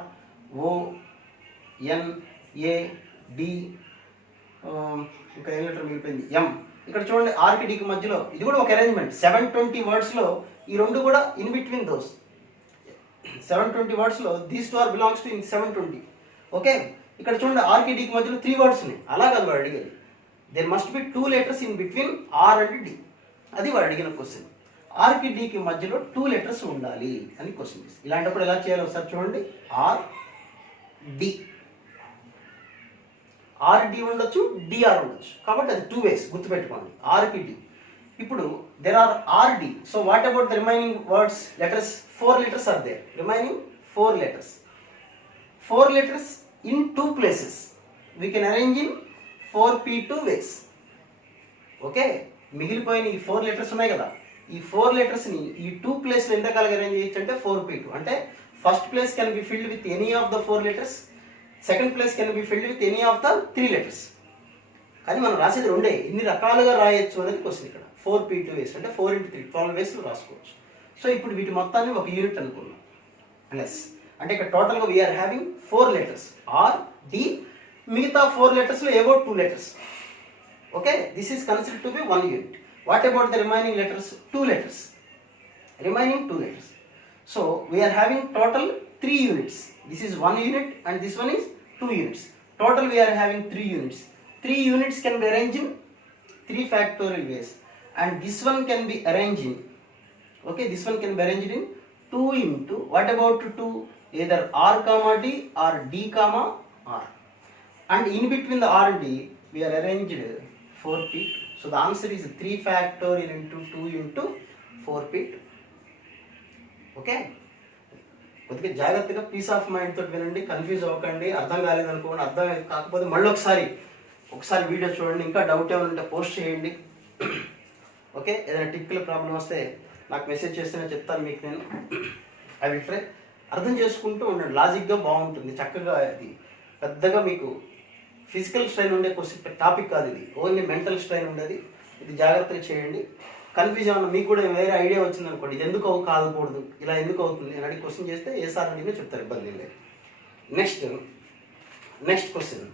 ఇంకా ఏ లెటర్ మిగిలిపోయింది, M. ఇక్కడ చూడండి, ఆర్కి డికి మధ్యలో ఇది కూడా ఒక అరేంజ్మెంట్. 720 వర్డ్స్లో ఈ రెండు కూడా ఇన్ బిట్వీన్ దోస్ 720 వర్డ్స్లో these 2 are belongs to in 720. Okay. ఇక్కడ చూడండి ఆర్కి డీకి మధ్యలో 3 వర్డ్స్ ఉన్నాయి. అలా కాదు వాడు అడిగేది. There must be 2 letters in between R and D. అది వాడు అడిగిన క్వశ్చన్. ఆర్కి డీకి మధ్యలో 2 లెటర్స్ ఉండాలి అని క్వశ్చన్. ఇలాంటప్పుడు ఎలా చేయాలో ఒకసారి చూడండి. ఆర్ డి, ఆర్ డి ఉండొచ్చు, డిఆర్ ఉండొచ్చు. కాబట్టి అది 2 ways గుర్తుపెట్టుకోండి. ఆర్కి డి. ఇప్పుడు there are RD. So what about the remaining words, letters? 4 letters are there. Remaining 4 letters. 4 letters in 2 places. We can arrange in 4p2 ways. Okay? మిగిలిపోయిన ఈ 4 letters ఉన్నాయి కదా, ఈ 4 letters ని ఈ 2 ప్లేస్ లో ఎంత కాలంగా అరేంజ్ చేయొచ్చు అంటే 4p2. అంటే first place can be filled with any of the 4 letters. Second place can be filled with any of the 3 letters. కానీ మనం రాసేది రెండే. ఇన్ని రకాలుగా రాయొచ్చు అనేది క్వశ్చన్ ఇక్కడ. 4p2 ways అంటే 4 into 3 12 ways రాసుకోవచ్చు. సో ఇప్పుడు వీటి మొత్తాన్ని ఒక యూనిట్ అనుకున్నాం. ప్లస్ అంటే ఇక్కడ టోటల్గా we're having 4 letters R D. మిగతా 4 letters లో ఏవో 2 letters. Okay, this is considered to be 1 unit. What about the remaining letters? 2 letters. Remaining 2 letters. So we're having total 3 units. దిస్ ఈస్ 1 unit and this one is 2 units. Total we are having 3 units. 3 units can be arranged in 3 factorial ways, and this one can be arranged in, okay, this one can be arranged in 2 into, what about 2? Either r comma d or d comma r, and in between the r and d we are arranged 4p. So the answer is 3 factorial into 2 into 4p. Okay, కొద్దిగా జాగ్రత్తగా piece of mind తోటి వినండి, confuse అవ్వకండి. అర్థం కాలేదనుకోండి, అర్థం కాకపోతే మళ్ళీ ఒకసారి వీడియో చూడండి. ఇంకా డౌట్ ఏమైనా ఉంటే పోస్ట్ చేయండి. ఓకే, ఏదైనా టిపికల్ ప్రాబ్లం వస్తే నాకు మెసేజ్ చేస్తేనే చెప్తాను మీకు నేను. I will try. అర్థం చేసుకుంటూ ఉండండి, లాజిక్గా బాగుంటుంది చక్కగా. అది పెద్దగా మీకు ఫిజికల్ స్ట్రెయిన్ ఉండే క్వశ్చన్ టాపిక్ కాదు ఇది, ఓన్లీ మెంటల్ స్ట్రెయిన్ ఉండేది. ఇది జాగ్రత్తగా చేయండి. కన్ఫ్యూజ్ ఏమన్నా మీకు కూడా వేరే ఐడియా వచ్చింది అనుకోండి, ఇది ఎందుకు కాకూడదు, ఇలా ఎందుకు అవుతుంది అని అడిగి క్వశ్చన్ చేస్తే ఏ సార్ అడిగినా చెప్తారు, ఇబ్బంది లేదు. Next question,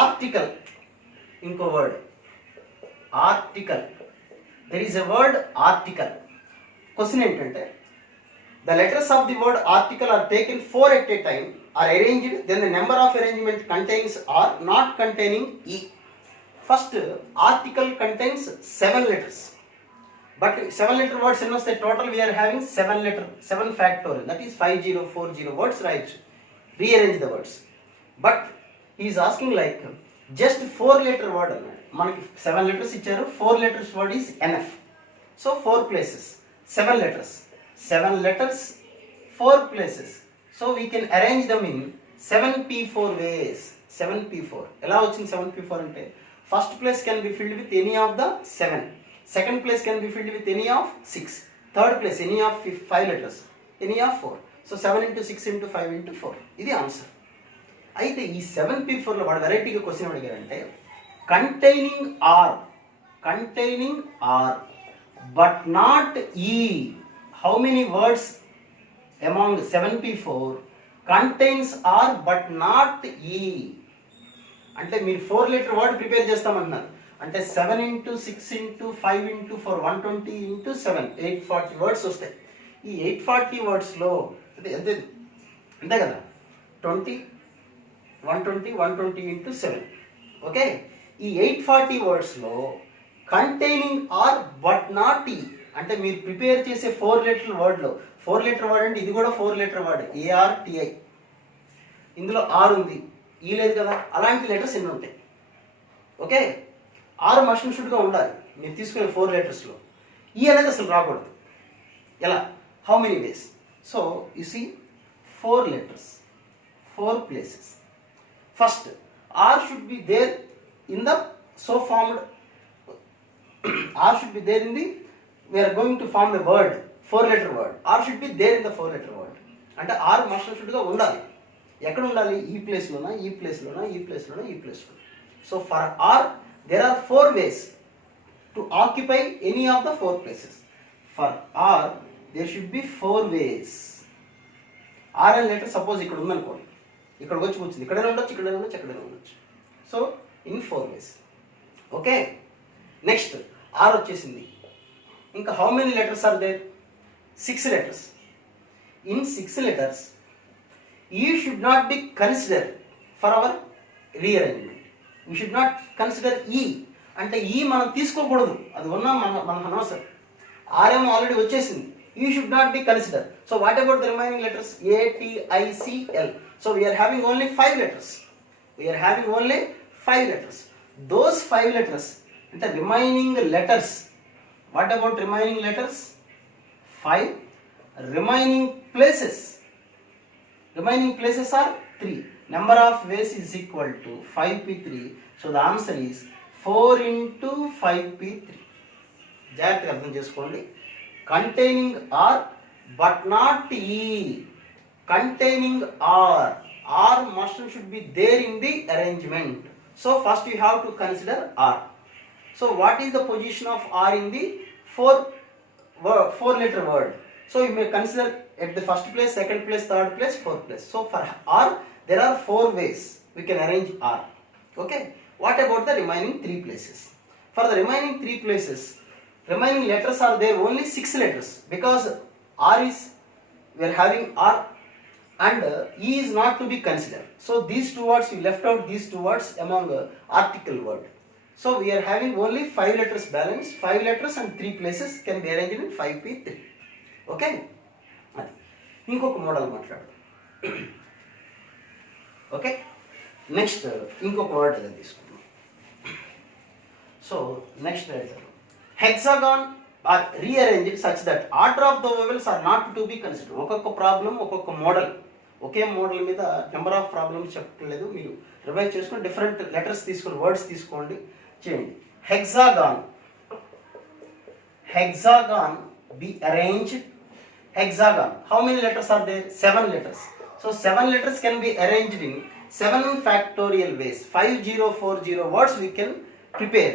article. ఇంకో word article. There is a word article. Question ఏంటంటే, the letters of the word article are taken 4 at a time, are arranged, then the number of arrangement contains or not containing E. First, article contains 7 letters, but 7 letter words in the total we are having 7 factorial, that is 5040 words, right? Rearrange the words. But he is asking like just 4 letter word manaki 7 letters icharu, 4 letters word is enough. So 4 places 7 letters 4 places, so we can arrange them in 7p4 ways. 7p4 ela vachindi. 7p4 ante first place can be filled with any of the 7, second place can be filled with any of 6, third place any of 5 letters, any of 4. So 7 into 6 into 5 into 4 ఇది answer. అయితే ఈ 7p4 లో వాడు వెరైటీగా question అడిగారంటే, containing R but not E. How many words among 7p4 contains R but not E? అంటే మీరు 4 letter word prepare చేస్తామంటున్నారు అంటే 7 into 6 into 5 into 4 120 into 7 840 words వస్తాయి. ఈ 840 వర్డ్స్లో అంతే కదా, 20 120 into 7. ఓకే, ఈ 840 వర్డ్స్లో containing R but not E అంటే మీరు ప్రిపేర్ చేసే 4 letter వర్డ్లో, 4 letter వర్డ్ అంటే ఇది కూడా 4 letter వర్డ్, ARTI. ఇందులో ఆర్ ఉంది, ఈ లేదు కదా. అలాంటి లెటర్స్ ఎన్ని ఉంటాయి? ఓకే, 6 మస్ట్ షుడ్గా ఉండాలి మీరు తీసుకునే 4 letters-లో. ఈ అనేది అసలు రాకూడదు. ఎలా? How many ways? So you see 4 letters 4 places. First R should be there in the so formed, R should be there in the, we're going to form a word, 4 letter word. R should be there in the 4 letter word. అంటే R must షుడ్గా ఉండాలి. ఎక్కడ ఉండాలి? ఈ ప్లేస్లోనా, ఈ ప్లేస్లోనా, ఈ ప్లేస్లోనా, ఈ ప్లేస్లో. So for R there are 4 ways to occupy any of the 4 places. For R there should be 4 ways. R అనే లెటర్ సపోజ్ ఇక్కడ ఉందనుకోండి, ఇక్కడికి వచ్చి కూర్చుంది, ఇక్కడైనా ఉండొచ్చు, ఇక్కడైనా ఉండొచ్చు, ఎక్కడైనా ఉండొచ్చు. So in 4 ways. Okay, next R వచ్చేసింది. ఇంకా how many letters are there? 6 letters. In 6 letters, E should not be considered for our rearrangement. We should not consider E అంటే ఈ మనం తీసుకోకూడదు, అది ఉన్నా మనకు అనవసరం. ఆర్ఎం ఆల్రెడీ వచ్చేసింది, you should not be consider. So what about the remaining letters ATICL? So we're having only 5 letters. We're having only 5 letters. Those 5 letters అంటే remaining letters. What about remaining letters? 5. Remaining places. Remaining places are 3. Number of ways is equal to 5p3. So the answer is 4 into 5p3. జాగ్రత్తగా అర్థం చేసుకోండి. Containing R but not E. Containing R. R must should be there in the arrangement. So first you have to consider R. So what is the position of R in the 4 letter word? So you may consider at the first place, second place, third place, fourth place. So for R, there are 4 ways we can arrange R. Okay. What about the remaining 3 places? For the remaining 3 places, remaining letters are there only 6 letters, because R is, we are having R and E is not to be considered. So these 2 words, you left out these 2 words among article word. So we are having only 5 letters balance. 5 letters and 3 places can be arranged in 5p3. Okay. అది ఇంకొక model మాట్లాడదాం. Okay. Next ఇంకొక word ఏదో తీసుకుందాం. So next hexagon are rearranged such that order of the vowels are not to be considered. ఒక్కొక్క problem ఒక్కొక్క model, ఒకే model మీద నెంబర్ ఆఫ్ ప్రాబ్లమ్స్ చెప్పట్లేదు. మీరు రివైజ్ చేసుకొని డిఫరెంట్ లెటర్స్ తీసుకొని వర్డ్స్ తీసుకోండి, చేయండి. Hexagon. Hexagon be arranged. Hexagon, how many letters are there? 7 letters. So 7 letters can be arranged in 7 factorial ways. 5040 words we can prepare.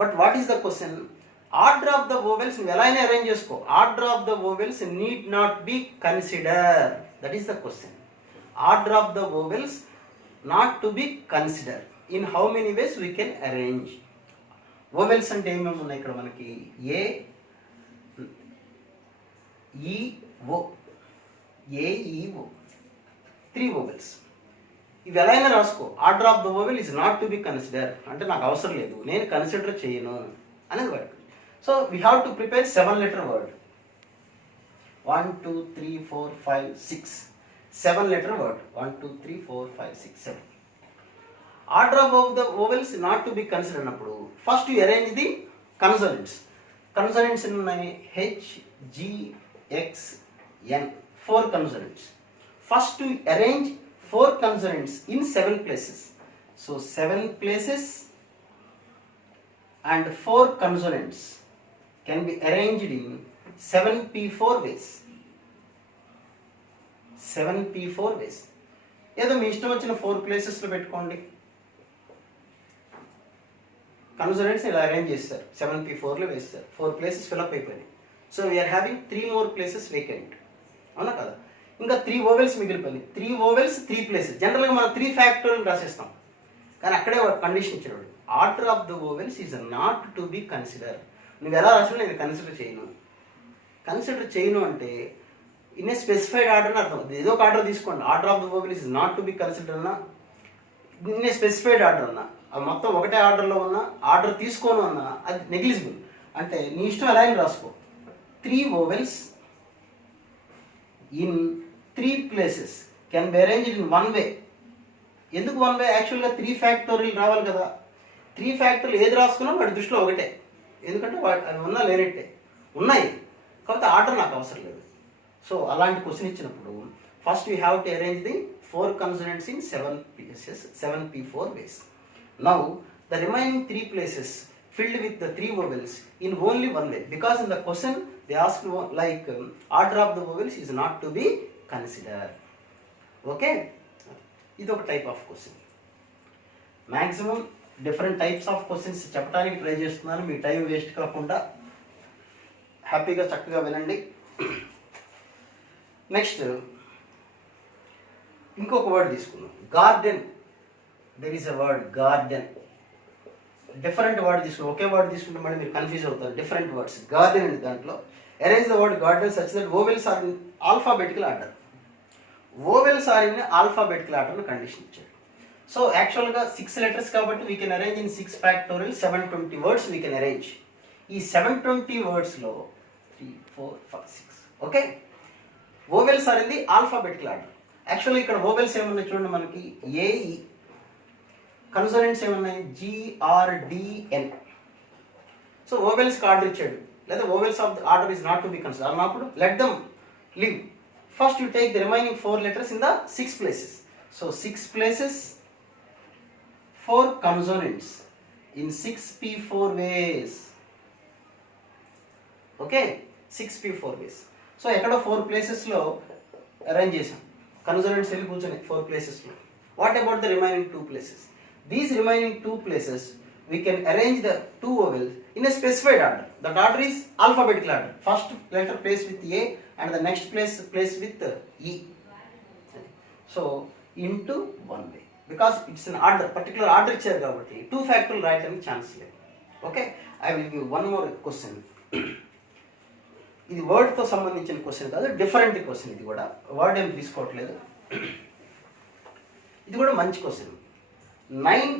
But what is the question? Order of the vowels nu ela aina arrange chesko. Order of the vowels need not be considered. That is the question. Order of the vowels not to be considered. In how many ways we can arrange? Vowels ante em unnai ikkada manaki A EO, AEO, 3 vowels. ఇవి ఎలా అయినా రాసుకో. Order of the vowel is not to be consider అంటే నాకు అవసరం లేదు, నేను consider చేయను అనేది word. So we have to prepare 7 letter word. 1 2 3 4 5 6 7 letter word. 1 2 3 4 5 6 7. Order of the vowels not to be consider అన్నప్పుడు first you arrange the consonants. Consonants ఉన్నాయి HGXN, 4 consonants. First to arrange 4 consonants in 7 places. So 7 places and 4 consonants can be arranged in 7p4 ways. 7p4 ways. ఏదో మీ ఇష్టం వచ్చిన 4 ప్లేసెస్లో పెట్టుకోండి. Consonants ఇలా arrange చేస్తారు, 7p4లో వేస్తారు. 4 places ఫిల్అప్ అయిపోయినాయి. So we're having 3 more places vacant. అవునా కదా? ఇంకా 3 vowels మిగిలిపోయింది. 3 vowels 3 places. జనరల్గా మనం 3 factorial రాసేస్తాం, కానీ అక్కడే కండిషన్ ఇచ్చాడు. Order of the vowels is not to be consider. నువ్వు ఎలా రాసినా నేను కన్సిడర్ చేయను. కన్సిడర్ చేయను అంటే ఇన్ ఏ స్పెసిఫైడ్ ఆర్డర్ అని అర్థం. ఏదో ఒక ఆర్డర్ తీసుకోండి. Order of the vowels is not to be consider అన్నా, ఇన్ ఏ స్పెసిఫైడ్ ఆర్డర్ అన్నా, అది మొత్తం ఒకటే ఆర్డర్లో ఉన్నా, ఆర్డర్ తీసుకోను అన్నా అది నెగ్లిజిబుల్. అంటే నీ ఇష్టం ఎలా అయినా రాసుకో. 3 vowels in 3 places can be arranged in 1 way. ఎందుకు 1 way? యాక్చువల్గా 3 factorial రావాలి కదా. 3 factorial ఏది రాసుకున్నా వాడి దృష్టిలో ఒకటే, ఎందుకంటే అవి ఉన్నా లేనట్టే ఉన్నాయి, కాబట్టి ఆర్డర్ నాకు అవసరం లేదు. సో అలాంటి క్వశ్చన్ ఇచ్చినప్పుడు first you have to arrange the 4 consonants in 7 places, 7p4 ways. Now the remaining 3 places filled with the 3 vowels in only 1 way, because in the question they asked like order of the vowels is not to be considered. Okay, ఇది ఒక type of question. Maximum different types of questions చెప్పడానికి try చేస్తున్నాను, మీ time waste కాకుండా హ్యాపీగా చక్కగా వినండి. Next ఇంకొక word తీసుకుందాం. Garden. There is a word garden. Different word తీసుకుంటాం. ఒకే వర్డ్ తీసుకుంటే మళ్ళీ మీరు కన్ఫ్యూజ్ అవుతారు. Different words. గార్డెన్ అండి. దాంట్లో arrange the word garden such that vowels are in alphabetical order. Vowels are in alphabetical order అని కండిషన్ ఇచ్చాడు. సో యాక్చువల్గా 6 లెటర్స్ కాబట్టి we can arrange in 6 factorial 720 words we can arrange. ఈ 720 వర్డ్స్లో 3, 4, 5, 6 okay. Vowels are in the alphabetical order. యాక్చువల్గా ఇక్కడ vowels ఏమన్నాయి చూడండి, మనకి ఏఈ. కన్సోనెంట్స్ ఏమన్నాయి జిఆర్డిఎన్. సో వోవెల్స్కి ఆర్డర్ ఇచ్చాడు, లేదా vowels of the order is not to be consider అన్నప్పుడు let them leave. First you take the remaining 4 letters in the 6 places. So 6 places, 4 consonants in 6p4 ways. Okay, 6p4 ways. So ఎక్కడో 4 ప్లేసెస్లో arrange చేసాం, consonants వెళ్ళి కూర్చొని 4 ప్లేసెస్లో. What about the remaining 2 places? These remaining 2 places we can arrange the 2 vowels in a specified order. That order is alphabetical order. First letter placed with A and the next place placed with E. So into one way, because it's an order, particular order ఇచ్చారు కాబట్టి 2 factorial రాయడానికి chance లేదు. Okay, I will give one more question. ఇది వర్డ్తో సంబంధించిన question కాదు, different question. ఇది కూడా word ఏం తీసుకోవట్లేదు, ఇది కూడా మంచి question. 9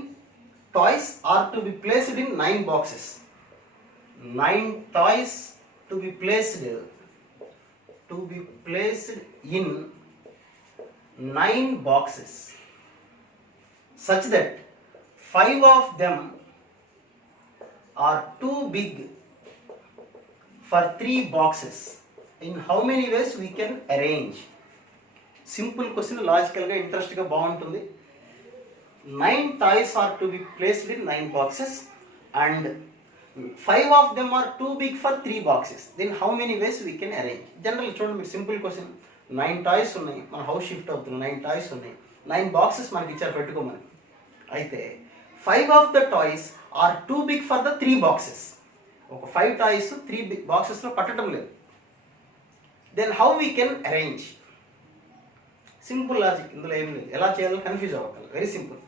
toys are to be placed in 9 boxes. 9 toys to be placed in 9 boxes, such that 5 of them are too big for 3 boxes. In how many ways we can arrange? Simple question, logical గా interest గా బాగుంటుంది. 9 toys are to be placed in 9 boxes and 5 of them are too big for 3 boxes. Then how many ways we can arrange? Generally చూడండి, మీరు simple question. 9 toys ఉన్నాయి, మన house shift అవుతున్నాం, 9 toys ఉన్నాయి, 9 boxes మనకి ఇచ్చారు పెట్టుకోమని. అయితే 5 of the toys are too big for the 3 boxes. ఒక 5 toys 3 boxesలో పట్టడం లేదు. Then how we can arrange? Simple logic, ఇందులో ఏమి లేదు, ఎలా చేయాలో కన్ఫ్యూజ్ అవ్వగలరు. Very simple.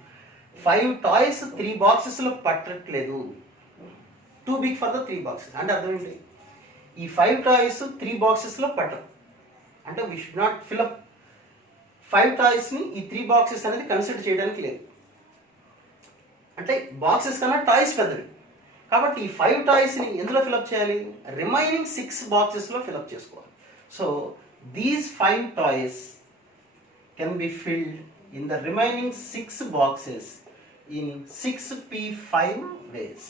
5 toys 3 boxesలో పట్టట్లేదు, too big for the 3 boxes. అంటే అర్థం ఏంటి? ఈ 5 toys 3 boxesలో పట్టరు, అంటే వీ షుడ్ నాట్ ఫిల్అప్ 5 toysని ఈ 3 boxes అనేది కన్సిడర్ చేయడానికి లేదు. అంటే బాక్సెస్ కన్నా టాయ్స్ పెద్దవి కాబట్టి ఈ 5 toysని ఎందులో ఫిల్అప్ చేయాలి? రిమైనింగ్ 6 boxesలో ఫిల్అప్ చేసుకోవాలి. So these 5 toys can be filled in the remaining 6 boxes in 6p5 ways.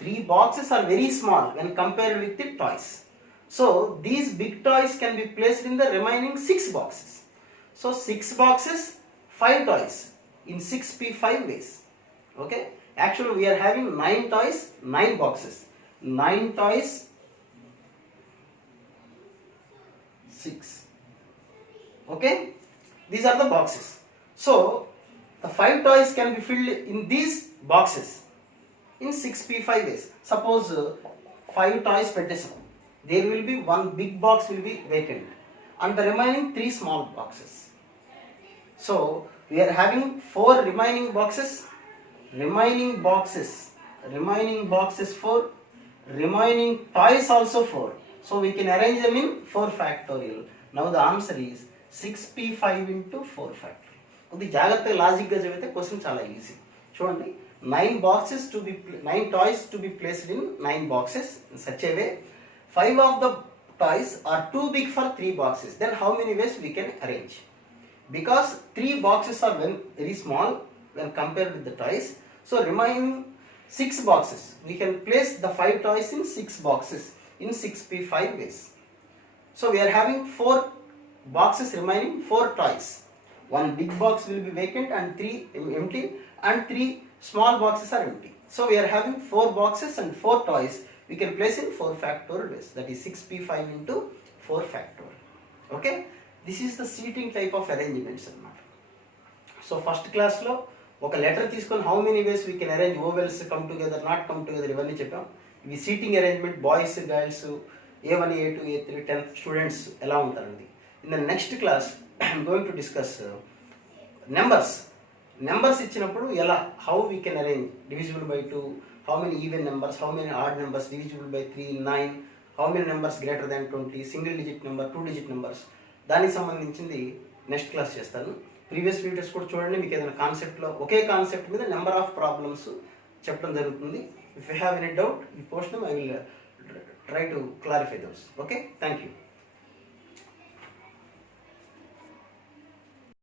3 boxes are very small when compared with the toys. So these big toys can be placed in the remaining 6 boxes. So 6 boxes, 5 toys in 6p5 ways. Okay, actually we are having 9 toys, 9 boxes. 9 toys, 6. Okay, these are the boxes. So the 5 toys can be filled in these boxes in 6p5 ways. Suppose 5 toys పెట్టేసాం, there will be one big box will be vacant and the remaining 3 small boxes. So we are having 4 remaining boxes, 4, remaining toys also 4. So we can arrange them in 4 factorial. Now the answer is 6p5 into 4 factorial. కొద్ది జాగ్రత్తగా లాజిక్గా చదివితే question చాలా easy. చూడండి, 9 toys to be placed in 9 boxes in such a way 5 of the toys are too big for 3 boxes. Then how many ways we can arrange? Because 3 boxes are very small when compared with the toys, so remaining 6 boxes we can place the 5 toys in 6 boxes in 6p5 ways. So we are having 4 boxes remaining, 4 toys. One big box will be vacant and 3 empty, and 3 small boxes are empty. So we are having 4 boxes and 4 toys we can place in 4 factorial ways. That is 6p5 into 4 factorial. Okay, this is the seating type of arrangements అన్నమాట. So first క్లాస్లో ఒక letter తీసుకొని how many ways we can arrange, vowels come together, not come together, ఇవన్నీ చెప్పాం. ఇవి seating arrangement, boys girls, A1 A2 A3 10th students ఎలా ఉంటారండి. In the next class I'm going to discuss numbers ఇచ్చినప్పుడు ఎలా, how we can arrange divisible by 2, how many even numbers, how many odd numbers, divisible by 3, 9, how many numbers greater than 20, single digit number, 2 digit numbers, దానికి సంబంధించింది next class చేస్తాను. Previous videos కూడా చూడండి. మీకు ఏదైనా కాన్సెప్ట్లో ఒకే కాన్సెప్ట్ మీద నెంబర్ ఆఫ్ ప్రాబ్లమ్స్ చెప్పడం జరుగుతుంది. If you have any doubt, ఈ post I will try to clarify those. Okay, thank you.